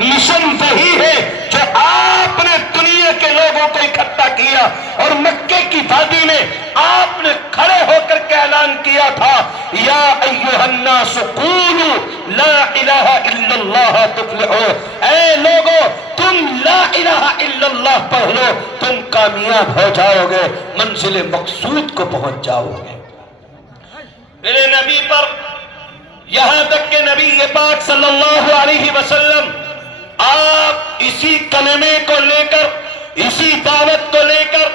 Mission وہی ہے جو آپ نے دنیا کے لوگوں کو اکٹھا کیا، اور مکے کی وادی میں آپ نے کھڑے ہو کر کے اعلان کیا تھا، یا ایھا الناس قولوا لا الہ الا اللہ تفلحوا، اے لوگو تم لا الہ الا اللہ پڑھ لو، تم کامیاب ہو جاؤ گے، منزل مقصود کو پہنچ جاؤ گے۔ میرے نبی پر یہاں تک کہ نبی پاک صلی اللہ علیہ وسلم آپ اسی کلمے کو لے کر، اسی دعوت کو لے کر،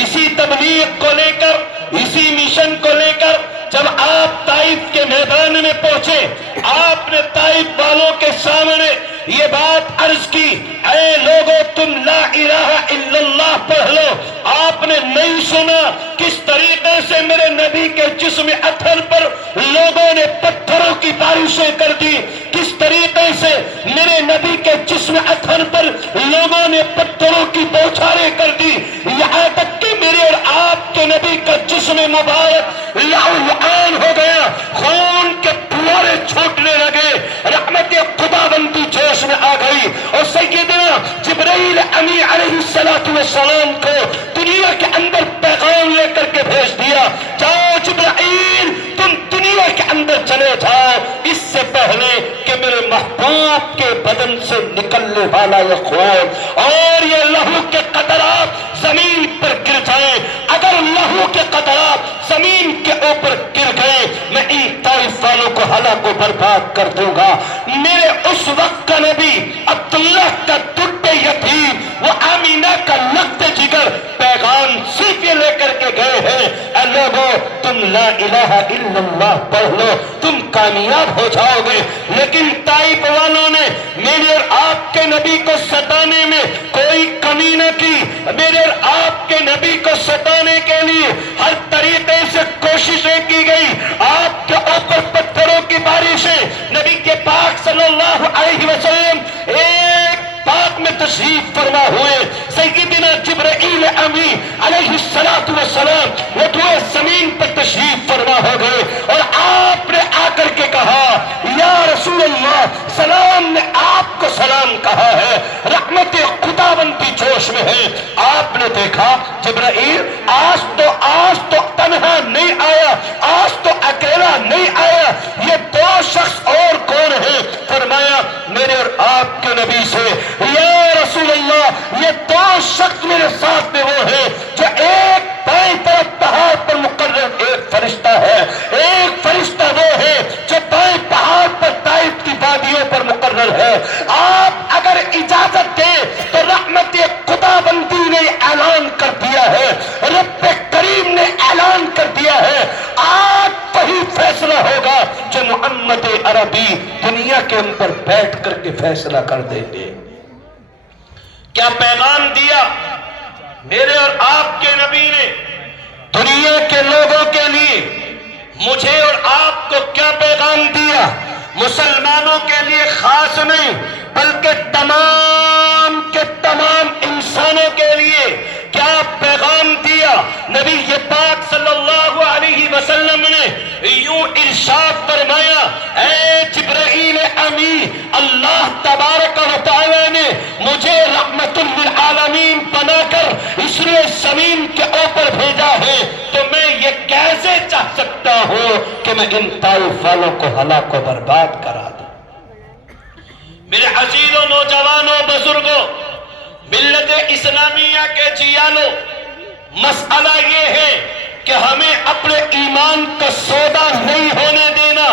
اسی تبلیغ کو لے کر، اسی مشن کو لے کر جب آپ طائف کے میدان میں پہنچے، آپ نے طائف والوں کے سامنے یہ بات عرض کی، اے لوگو تم لا الہ الا اللہ پڑھ لو۔ آپ نے نہیں سنا کس طریقے سے میرے نبی کے جسم اطہر پر لوگوں نے پتھروں کی بارشیں کر دی، کس طریقے سے میرے نبی کے جسم اطہر پر لوگوں نے پتھروں کی بوچھاریں کر دی، یہاں تک کہ میرے اور آپ کے نبی کا جسم مبارک لعان ہو گیا، خون کے پھوارے چھوٹنے لگے، رحمت خداوندی جوش میں آ گئی، اور سیدنا جبرائیل امی علیہ السلام کو دنیا کے اندر پیغام لے کر کے بھیج دیا، جاؤ جبرائیل تم دنیا کے اندر چلے جاؤ، اس سے پہلے کہ میرے محبوب کے بدن سے نکلنے والا یہ خون اور یہ لہو کے قطرات زمین پر گر جائیں، اگر لہو کے قطرات زمین کے اوپر گر گئے میں ان طائف والوں کو ہلاک و برباد کر دوں گا۔ میرے اس وقت کا نبی عبداللہ کا دودھ یتیم، وہ آمینہ کا لخت جگر پیغام صرف یہ لے کر کے گئے ہیں، اے لوگو تم لا الہ الا اللہ پڑھ لو، تم کامیاب ہو جاؤ گے۔ لیکن طائف والوں نے میرے اور آپ کے نبی کو ستانے میں کوئی کمی نہ کی، میرے اور آپ کے نبی کو ستانے کے لیے ہر طریقے سے کوششیں کی گئی، آپ کے اوپر پتھروں کی بارشیں، نبی کے پاک صلی اللہ علیہ وسلم ایک پاک میں تشریف فرما ہوئے، سیدنا جبرائیل امی علیہ السلام وہ دوئے زمین پر تشریف فرما ہو گئے، اور آپ نے آ کر کے کہا، یا رسول اللہ، سلام نے آپ کو سلام کہا ہے، رحمت خداوندی جوش میں ہے۔ آپ نے دیکھا جبرائیل آج تو تنہا نہیں آیا، آج تو اکیلا نہیں آیا، یہ دو شخص اور کون ہیں؟ فرمایا میرے اور آپ کے نبی سے، یا رسول اللہ یہ دو شخص میرے ساتھ میں وہ ہیں جو ایک بائیں طرف پہاڑ پر مقرر ایک فرشتہ ہے، ایک فرشتہ وہ ہے جو بائیں پہاڑ پر طائف کی وادیوں پر مقرر ہے۔ آپ اگر اجازت دیں تو رحمت خداوندی نے اعلان کر دیا ہے، رب کریم نے اعلان کر دیا ہے، آج وہی فیصلہ ہوگا جو محمد عربی دنیا کے اوپر بیٹھ کر کے فیصلہ کر دیں گے۔ کیا پیغام دیا میرے اور آپ کے نبی نے دنیا کے لوگوں کے لیے؟ مجھے اور آپ کو کیا پیغام دیا؟ مسلمانوں کے لیے خاص نہیں بلکہ تمام کے تمام انسانوں کے لیے کیا پیغام دیا؟ نبی پاک صلی اللہ علیہ وسلم نے یوں ارشاد فرمایا، اے جبرائیل امی، اللہ تبارک و تعالی نے مجھے رحمت للعالمین بنا کر اس لیے زمین کے اوپر بھیجا ہے، تو میں یہ کیسے چاہ سکتا ہوں کہ میں ان طائف والوں کو ہلاک و برباد کرا دوں؟ میرے عزیزوں، نوجوانوں، بزرگوں، ملت اسلامیہ کے جیانوں، مسئلہ یہ ہے کہ ہمیں اپنے ایمان کا سودا نہیں ہونے دینا،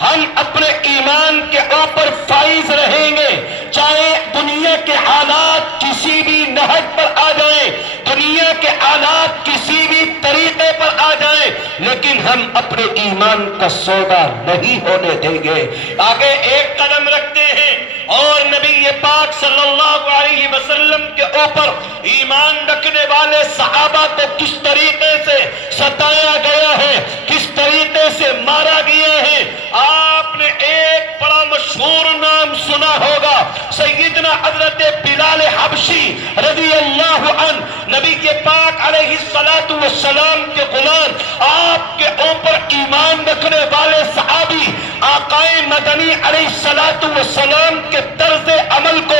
ہم اپنے ایمان کے اوپر فائز رہیں گے، چاہے دنیا کے حالات کسی بھی نہج پر آ جائیں، دنیا کے حالات کسی بھی طریقے پر آ جائیں، لیکن ہم اپنے ایمان کا سودا نہیں ہونے دیں گے۔ آگے ایک قدم رکھتے ہیں اور نبی پاک صلی اللہ علیہ وسلم کے اوپر ایمان رکھنے والے صحابہ کو کس طریقے سے ستایا گیا ہے، کس طریقے سے مارا گیا ہے۔ آپ نے ایک بڑا مشہور نام سنا ہوگا، سیدنا حضرت بلال حبشی رضی اللہ عنہ، نبی پاک علیہ السلام کے غلام، آپ کے اوپر ایمان رکھنے والے صحابی، آقائے مدنی علیہ السلام کے طرز عمل کو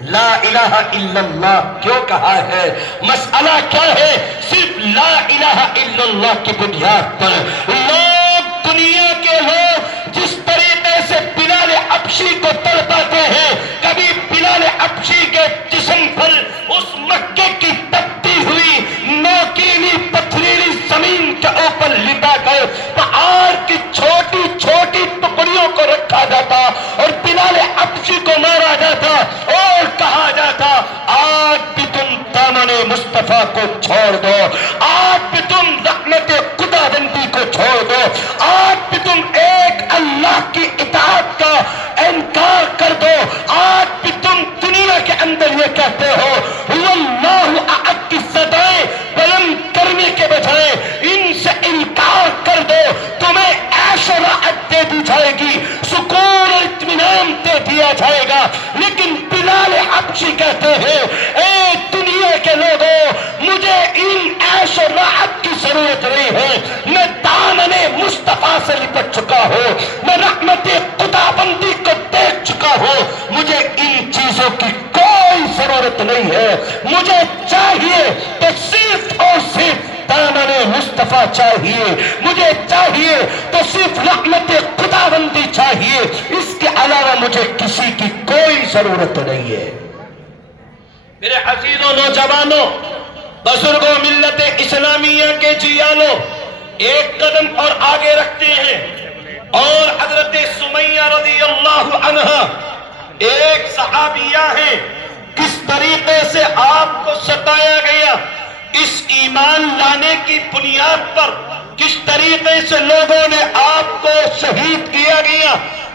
لا الہ الا اللہ کیوں کہا ہے؟ مسئلہ کیا ہے؟ صرف لا الہ الا اللہ کی بنیاد پر لوگ، دنیا کے لوگ جس طریقے سے بلال حبشی کو تڑپاتے ہیں، کبھی بلال حبشی کے جسم پر اس مکے کی تپتی ہوئی نوکیلی پتھریلی زمین کے اوپر لٹا کر پہاڑ کی چھوٹی چھوٹی ٹکڑیوں کو رکھا جاتا اور بلال حبشی کو مارا جاتا اور کہا جاتا آج بھی تم دامن مصطفیٰ کو چھوڑ دو، آج بھی تم رحمت خدا بندی کو چھوڑ دو، آج بھی تم ایک اللہ کی اطاعت کا انکار کر دو، آج بھی تم دنیا کے اندر یہ کہتے ہو اللہ احد کی صدائیں بلند کرنے کے بجائے ان سے انکار کر دو، تمہیں عیش و راحت دے دی جائے گی، سکون اور اطمینان دے دیا جائے گا۔ لیکن بلال حبشی کہتے ہیں اے دنیا کے لوگوں، مجھے ان عیش و راحت کی ضرورت نہیں ہے، میں دامن مصطفیٰ سے لپٹ چکا ہوں، میں رحمت خدا بندی کو دیکھ چکا ہوں، مجھے ان چیزوں کی کوئی ضرورت نہیں ہے، مجھے چاہیے تو صرف اور صرف دامن مصطفیٰ چاہیے، مجھے چاہیے تو صرف رحمت خدا بندی چاہیے، اس کے علاوہ مجھے کسی کی کوئی ضرورت نہیں ہے۔ میرے عزیزوں، نوجوانوں، بزرگوں، ملت اسلامیہ کے جیالوں، ایک قدم اور آگے رکھتے ہیں اور حضرت سمیہ رضی اللہ عنہا ایک صحابیہ ہے، کس طریقے سے آپ کو ستایا گیا، اس ایمان لانے کی بنیاد پر کس طریقے سے لوگوں نے آپ کو شہید کیا گیا،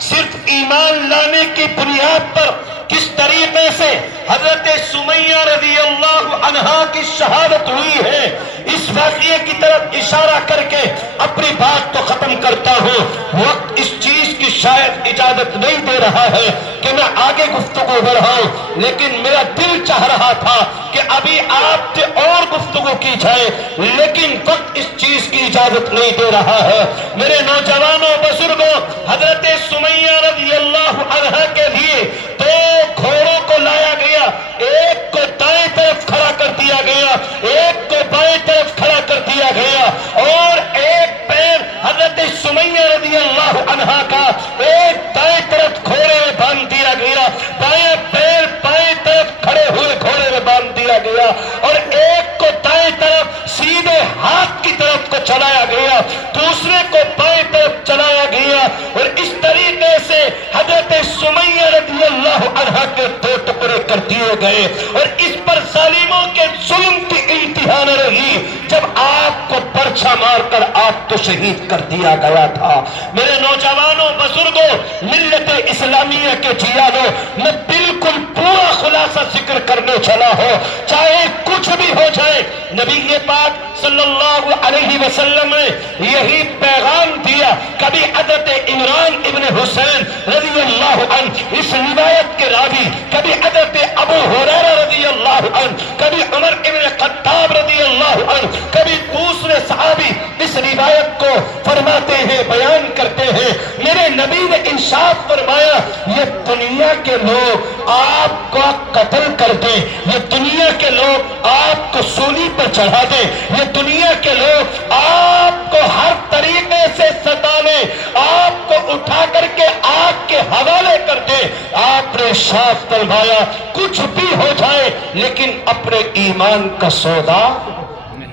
صرف ایمان لانے کی بنیاد پر کس طریقے سے حضرت سمیہ رضی اللہ عنہا کی شہادت ہوئی ہے، اس واقعے کی طرف اشارہ کر کے اپنی بات کو ختم کرتا ہوں۔ وقت اس چیز کی شاید اجازت نہیں دے رہا ہے کہ میں آگے گفتگو بڑھاؤں، لیکن میرا دل چاہ رہا تھا کہ ابھی آپ سے اور گفتگو کی جائے، لیکن وقت اس چیز کی اجازت نہیں دے رہا ہے۔ میرے نوجوانوں، بزرگوں، حضرت سمیہ رضی اللہ عنہا کے لیے دو گھوڑوں کو لایا گیا، ایک کو دائیں طرف کھڑا کر دیا گیا، ایک کو بائیں طرف کھڑا کر دیا گیا، اور ایک پیر حضرت سمیہ رضی اللہ عنہا کا ایک دائیں طرف گھوڑے میں باندھ دیا گیا، بائیں پیر بائیں طرف کھڑے ہوئے گھوڑے میں باندھ دیا گیا، اور ایک کو دائیں طرف سیدھے ہاتھ کی طرف کو چلایا گیا، دوسرے کو بائیں طرف چلایا گیا، اور اس طریقے سے حضرت سمیہ رضی اللہ عنہا کے دو ٹکڑے کر دیے گئے، اور اس پر ظالموں کے ظلم کی انتہا نہ رہی جب آپ کو پرچھا مار کر آپ تو شہید کر دیا گیا تھا۔ میرے نوجوانوں، بزرگوں، ملت اسلامیہ کے جیالوں، میں بالکل پورا خلاصہ ذکر کرنے چلا ہوں، چاہے کچھ بھی ہو جائے۔ نبی پاک صلی اللہ علیہ وسلم نے یہی پیغام دیا۔ کبھی حضرت عمران ابن حسین رضی اللہ عنہ اس روایت کے راوی، کبھی حضرت ابو ہریرہ رضی اللہ عنہ، کبھی عمر ابن خطاب رضی اللہ عنہ، کبھی دوسرے صحابی اس روایت کو فرماتے ہیں، بیان کرتے ہیں، میرے نبی نے ارشاد فرمایا یہ دنیا کے لوگ آپ کو قتل کر دیں، یہ دنیا کے لوگ آپ کو سولی پر چڑھا دیں، یہ دنیا کے لوگ آپ کو ہر طریقے سے ستا لیں، آپ کو اٹھا کر کے آگ کے حوالے کر دیں، آپ نے ارشاد فرمایا کچھ بھی ہو جائے لیکن اپنے ایمان کا سودا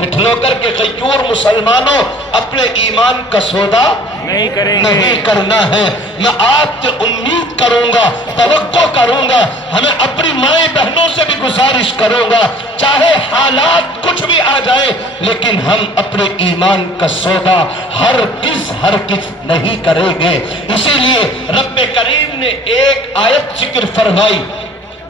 بٹھلو کر کے غیور مسلمانوں اپنے ایمان کا سودا نہیں کرنا ہے۔ میں آپ سے امید کروں گا، توقع کروں گا، ہمیں اپنی مائیں بہنوں سے بھی گزارش کروں گا، چاہے حالات کچھ بھی آ جائے لیکن ہم اپنے ایمان کا سودا ہرگز نہیں کریں گے۔ اسی لیے رب کریم نے ایک آیت ذکر فرمائی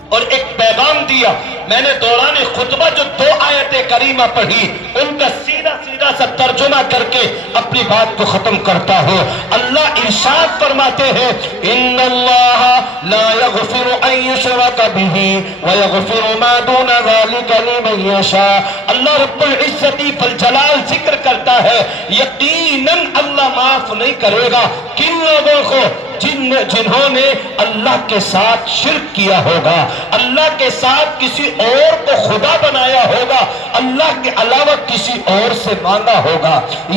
اور ایک پیغام دیا۔ میں نے دوران خطبہ جو دو آیتیں کریمہ پڑھی ان کا سینہ سیدھا سیدھا سا ترجمہ کر کے اپنی بات کو ختم کرتا ہوں۔ اللہ ارشاد فرماتے ہیں ان اللہ لا یغفر ان یشرک بہ ویغفر ما دون ذلک لمن یشاء۔ اللہ رب العزت والجلال ذکر کرتا ہے یقیناً اللہ معاف نہیں کرے گا کن لوگوں کو جنہوں نے اللہ کے ساتھ شرک کیا ہوگا، اللہ کے ساتھ کسی اور کو خدا بنایا ہوگا، اللہ کے علاوہ کسی اور سے مانگا ہوگا۔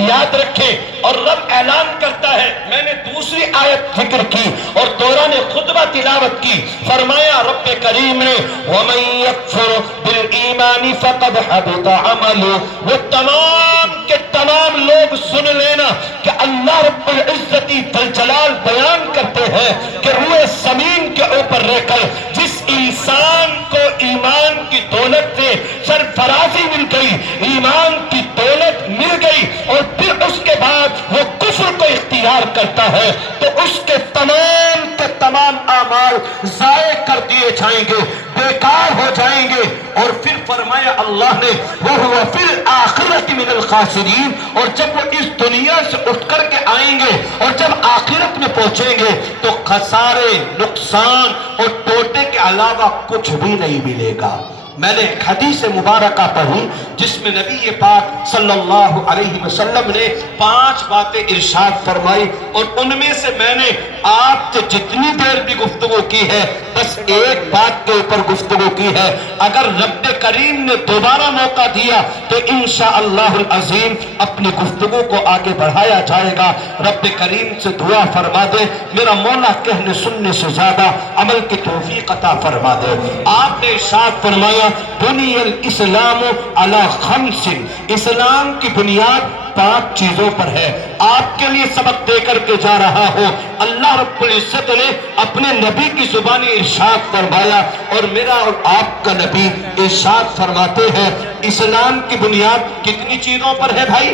یاد رکھیں، اور رب اعلان کرتا ہے، میں نے دوسری آیت ذکر کی اور دوران خطبہ تلاوت کی، فرمایا رب کریم نے وَمَن يَكْفُرْ بِالْإِيمَانِ فَقَدْ حَبِطَ عَمَلُهُ۔ وہ تمام کے تمام لوگ سن لینا کہ اللہ رب العزت والجلال بیان کرتے ہیں کہ روئے زمین کے اوپر رہ کر جس انسان کو ایمان کی دولت سے سرفرازی مل گئی، ایمان کی دولت مل گئی، اور پھر اس کے بعد وہ کفر کو اختیار کرتا ہے تو اس کے تمام اعمال ضائع کر دیے جائیں گے، بیکار ہو جائیں گے۔ اور پھر فرمایا اللہ نے وَهُوَ فِي الْآخِرَةِ مِنَ الْخَاسِرِينَ، اور جب وہ اس دنیا سے اٹھ کر کے آئیں گے اور جب آخرت میں پہنچیں گے تو خسارے، نقصان اور ٹوٹے کے علاوہ کچھ بھی نہیں ملے گا۔ میں نے ایک حدیث مبارکہ پڑھی جس میں نبی پاک صلی اللہ علیہ وسلم نے 5 باتیں ارشاد فرمائی، اور ان میں سے میں نے آپ سے جتنی دیر بھی گفتگو کی ہے بس ایک بات کے اوپر گفتگو کی ہے۔ اگر رب کریم نے دوبارہ موقع دیا تو انشاءاللہ العظیم اپنی گفتگو کو آگے بڑھایا جائے گا۔ رب کریم سے دعا فرما دے میرا مولا کہنے سننے سے زیادہ عمل کی توفیق عطا فرما دے۔ آپ نے ارشاد فرمایا بنی الاسلام علی 5، اسلام کی بنیاد 5 چیزوں پر ہے۔ آپ کے لیے سبق دے کر کے جا رہا ہوں، اللہ رب العزت نے اپنے نبی کی زبانی ارشاد فرمایا، اور میرا اور آپ کا نبی ارشاد فرماتے ہیں اسلام کی بنیاد کتنی چیزوں پر ہے بھائی؟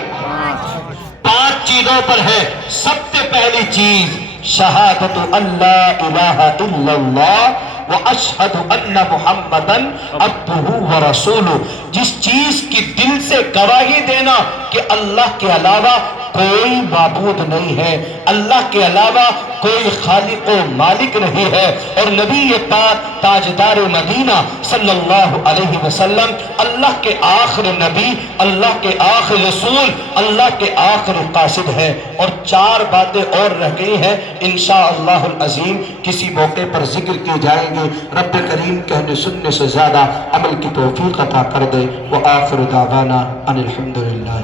5 چیزوں پر ہے۔ سب سے پہلی چیز شہادت اللہ الہ الا اللہ وَأَشْهَدُ أَنَّ مُحَمَّدًا عَبْدُهُ وَرَسُولُهُ، جس چیز کی دل سے گواہی دینا کہ اللہ کے علاوہ کوئی معبود نہیں ہے، اللہ کے علاوہ کوئی خالق و مالک نہیں ہے، اور نبی پاک تاجدار مدینہ صلی اللہ علیہ وسلم اللہ کے آخر نبی، اللہ کے آخر رسول، اللہ کے آخر قاصد ہے۔ اور 4 باتیں اور رہ گئی ہیں انشاءاللہ العظیم کسی موقع پر ذکر کی جائیں گی۔ رب کریم کہنے سننے سے زیادہ عمل کی توفیق عطا کر دے۔ وآخر دعوانا ان الحمدللہ۔